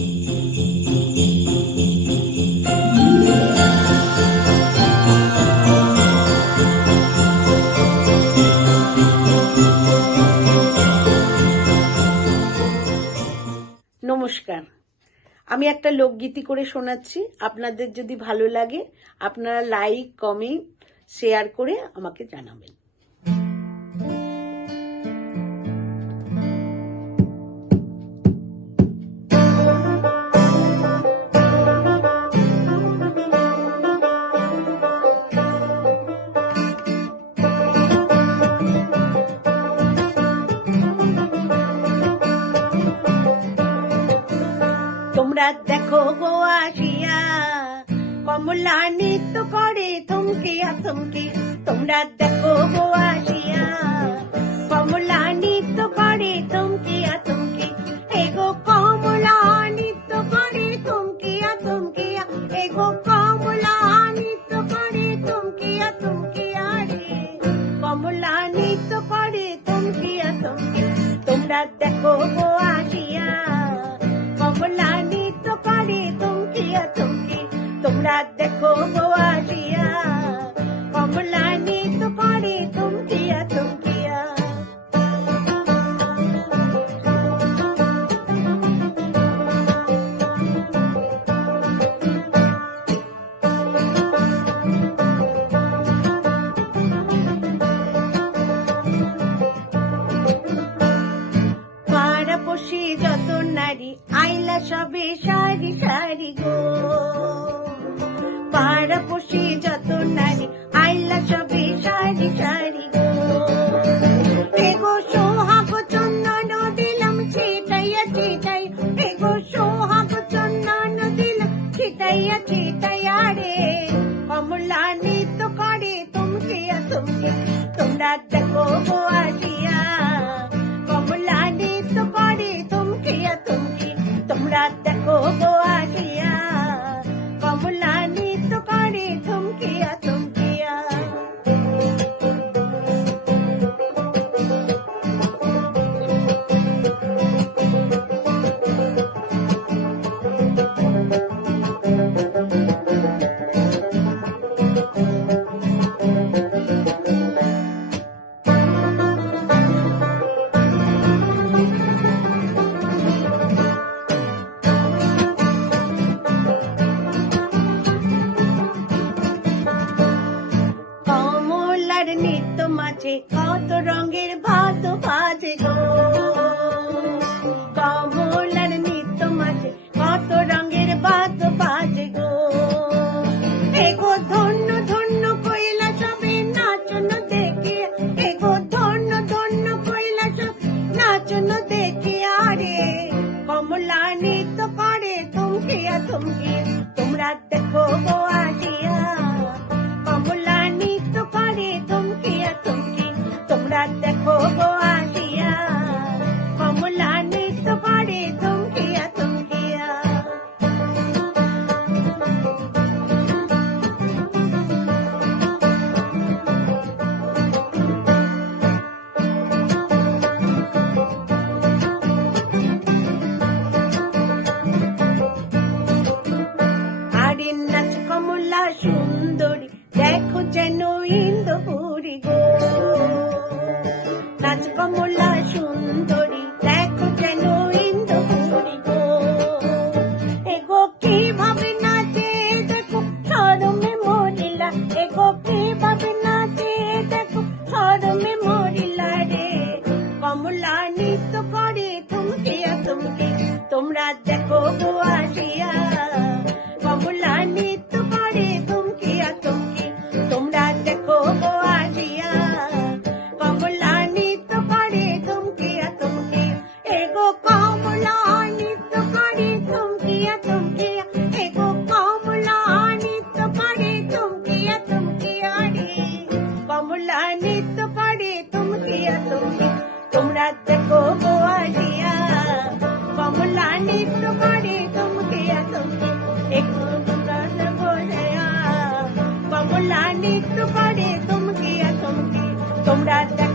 নমস্কার। আমি একটা লোকগীতি করে শোনাচ্ছি। আপনাদের যদি ভালো লাগে, আপনারা লাইক কমেন্ট শেয়ার করে আমাকে জানাবেন। তোমরা দেখো গো আসিয়া। কমলা নৃত্য করে থমকিয়া থমকি তোমরা দেখো গো আসিয়া। কমলা নৃত্য করে থমকিয়া থমকি এগো কমলা নৃত্য করে থমকিয়া থমকিয়া এগো কমলা নৃত্য করে থমকিয়া থমকিয়া রে কমলা নৃত্য করে থমকিয়া থমকি, তোমরা দেখো গো তোমরা দেখো গো দেখো গো আসিয়া। কমলা নৃত্য করে তুমকিয়া তুমকি তোমরা দেখো গো আসিয়া। মাঝে কত রঙের ভাত ভাজে গো কমলার মাঝে কত রঙের ভাত ভাজে গো এগো ধন্য ধন্য কইলা সবে নাচন দেখে, এগো ধন্য ধন্য কইলা সব নাচন দেখে। আরে, কমলা নৃত্য করে থমকিয়া থমকি তোমরা দেখো গো তোমরা দেখো গো তোমরা দেখো গো sombra de